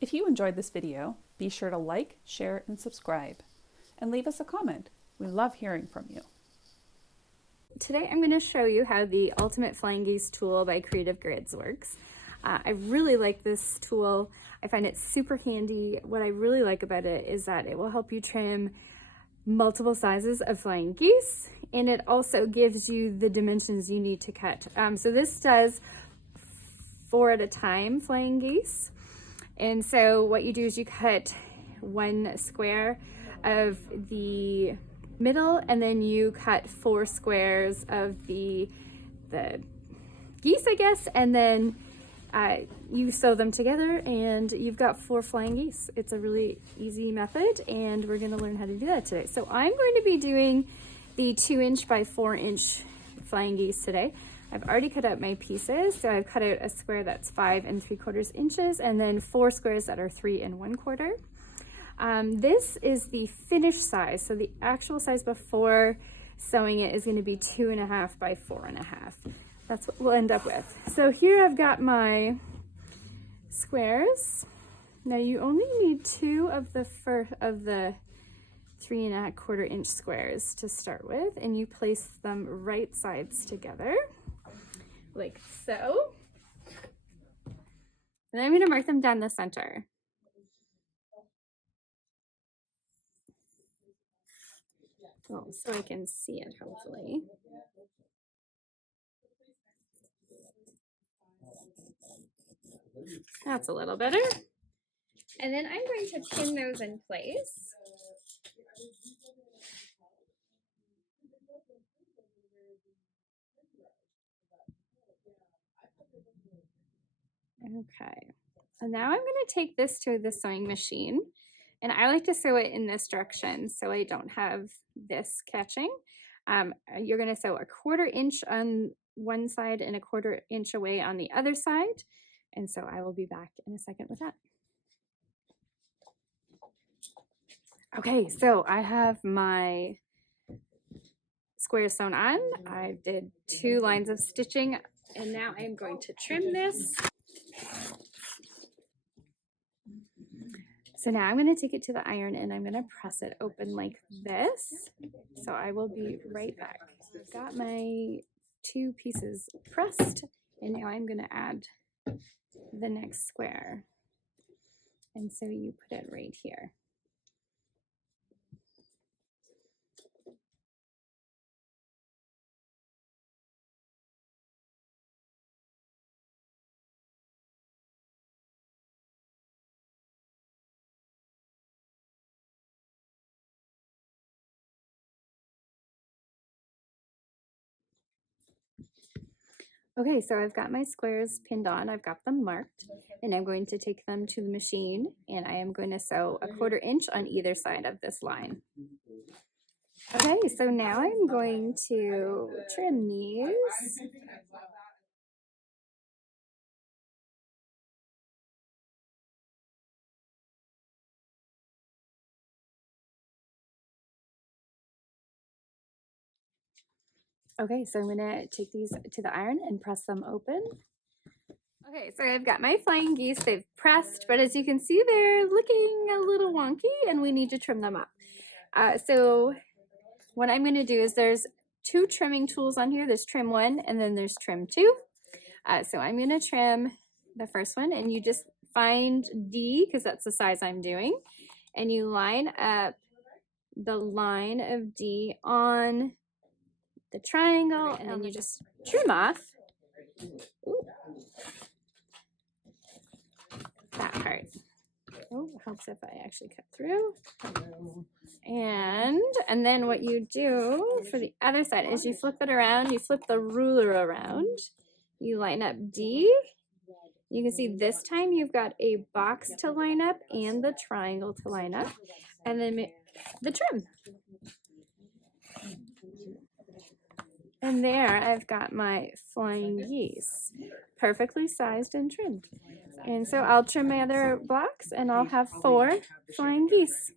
If you enjoyed this video, be sure to like, share, and subscribe. And leave us a comment. We love hearing from you. Today I'm going to show you how the Ultimate Flying Geese tool by Creative Grids works. I really like this tool. I find it super handy. What I really like about it is that it will help you trim multiple sizes of flying geese, and it also gives you the dimensions you need to cut. So this does 4 at a time flying geese. And so what you do is you cut 1 square of the middle, and then you cut 4 squares of the geese, I guess, and then you sew them together and you've got 4 flying geese. It's a really easy method, and we're going to learn how to do that today. So I'm going to be doing the 2" by 4" flying geese today. I've already cut out my pieces, so I've cut out a square that's 5 3/4 inches, and then 4 squares that are 3 1/4. This is the finished size, so the actual size before sewing it is going to be 2.5 by 4.5. That's what we'll end up with. So here I've got my squares. Now you only need 2 of the 3 1/4 inch squares to start with, and you place them right sides together, like so. And I'm going to mark them down the center. Oh, so I can see it, hopefully. That's a little better. And then I'm going to pin those in place. Okay. And now I'm going to take this to the sewing machine, and I like to sew it in this direction so I don't have this catching. You're going to sew 1/4 inch on one side and 1/4 inch away on the other side. And so I will be back in a second with that. Okay, so I have my squares sewn on. I did 2 lines of stitching, and now I'm going to trim this. So now I'm going to take it to the iron and I'm going to press it open like this. So I will be right back. So I've got my 2 pieces pressed, and now I'm going to add the next square. And so you put it right here. Okay, so I've got my squares pinned on, I've got them marked, and I'm going to take them to the machine, and I am going to sew 1/4 inch on either side of this line. Okay, so now I'm going to trim these. Okay, so I'm gonna take these to the iron and press them open. Okay, so I've got my flying geese, they've pressed, but as you can see, they're looking a little wonky and we need to trim them up. So what I'm gonna do is there's 2 trimming tools on here. There's trim 1 and then there's trim 2. So I'm gonna trim the first one, and you just find D, because that's the size I'm doing, and you line up the line of D on the triangle, and then you just trim off. Ooh, that part. Oh, it helps if I actually cut through. And then what you do for the other side is you flip it around, you flip the ruler around, you line up D. You can see this time you've got a box to line up and the triangle to line up, and then the trim. And there I've got my flying geese, perfectly sized and trimmed. And so I'll trim my other blocks and I'll have 4 flying geese.